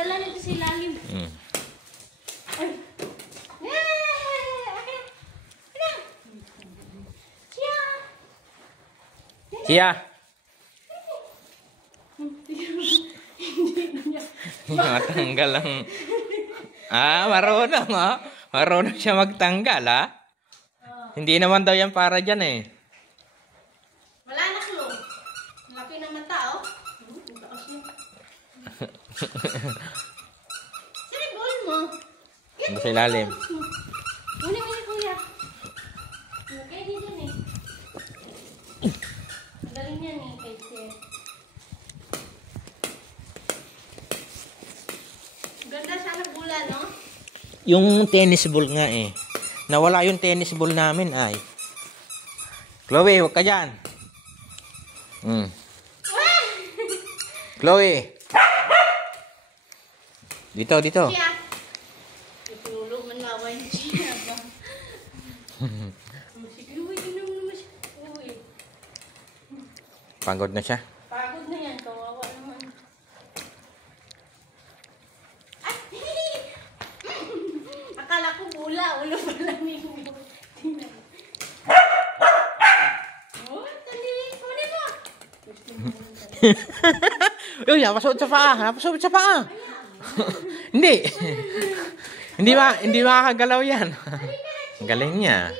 Dala nito sa ilalim. Ay. Siya. Matanggal ang... marunong Marunong siya magtanggal Hindi naman daw yan para dyan eh. Wala na clue. Laki ng mata Sino ball mo? Ano sa ilalim? Muna kuya. Okay, dito eh. Galing yan eh, kasi. Ganda sana bula, no? Yung tennis ball nga eh. Nawala yung tennis ball namin ay. Chloe, huwag ka dyan. Chloe. Dito. Siya. Tutulog man lawan siya ba? Sige, inom naman siya. Pagod na siya. Pagod na yan, kawawa naman. Akala ko bula, ulo pala ni Bula. Oh, tali, kunin mo. Uy, napasod sa paa. Hindi. Hindi makakagalaw yan. Galing niya.